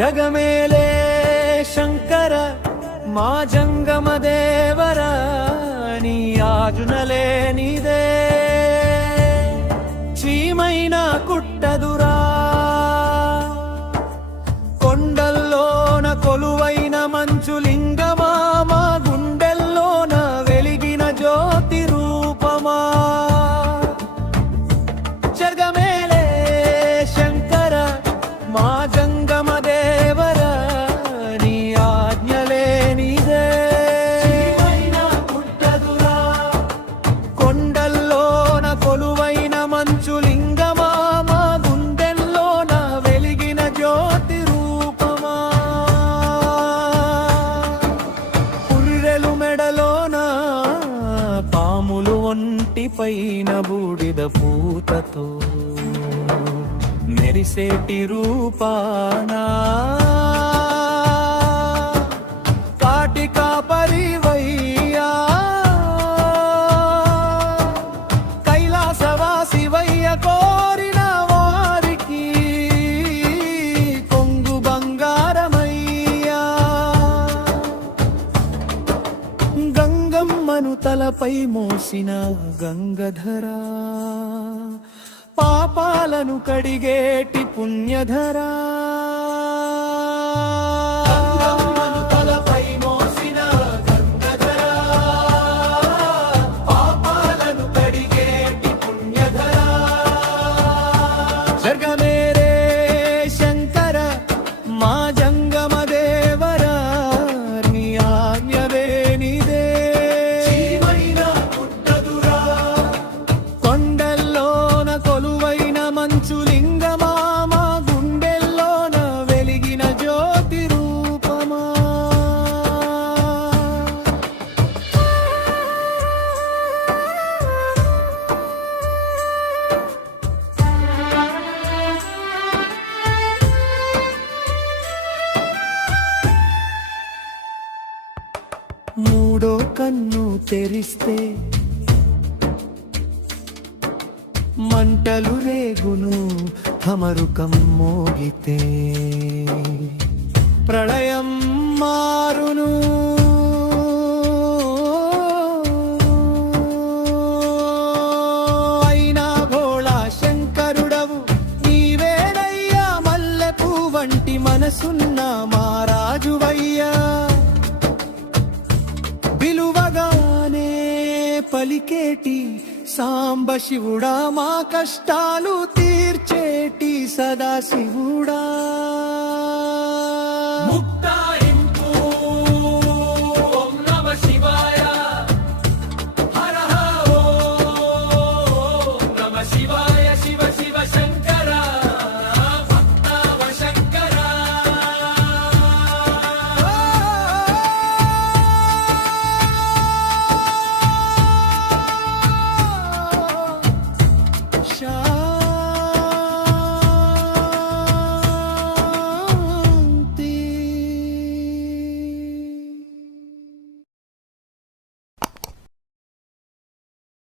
జగమేలే శంకర మా జంగమ దేవర నీ ఆజునలే నీదే చీమైన కుట్టదురా కొండల్లోన కొలువైన మంచులింగమా మా గుండెల్లోన వెలిగిన జ్యోతి రూపమా జగమేలే శంకర మా జంగమ దేవర నీ ఆజ్ఞలే నీదే పుట్టదురా కొండల్లోన కొలువైన మంచులింగమా మా గుండెల్లోన వెలిగిన జ్యోతి రూపమా పుర్రెలు మెడలోన పాములు ఒంటిపైన బూడిద పూతతో మెరిసేటి రూపానా కాటి కాపరివయ్యా కైలాసవాసివయ్య కోరిన వారికి కొంగు బంగారమయ్యా గంగమ్మను తలపై మోసిన గంగధరా పాపాలను కడిగేటి పుణ్యధరా గంగమ్మను తలపై మోసిన గంగధరా పాపాలను కడిగేటి పుణ్యధరా జగమేరే శంకర మా జంగమ దేవర నీ ఆజ్ఞవే నీదే చీమైన పుట్టదురా కొండల్లోన కొలువైన మంచులింగమా మా గుండెల్లోన వెలిగిన జ్యోతి రూపమా మూడో కన్ను తెరిస్తే మంటలు రేగును ఢమరుకం మోగితే ప్రళయం మారును అయినా భోళా శంకరుడవు నీవేడయ్యా మల్లెపూ వంటి మనసున్న మా రాజువయ్యా పిలువగానే పలికేటి సాంబ శివుడా మా కష్టాలు తీర్చేటి సదాశివుడా ముక్తాయింపు ఓం నమః శివాయ హర హర ఓం నమః శివాయ శివ శివ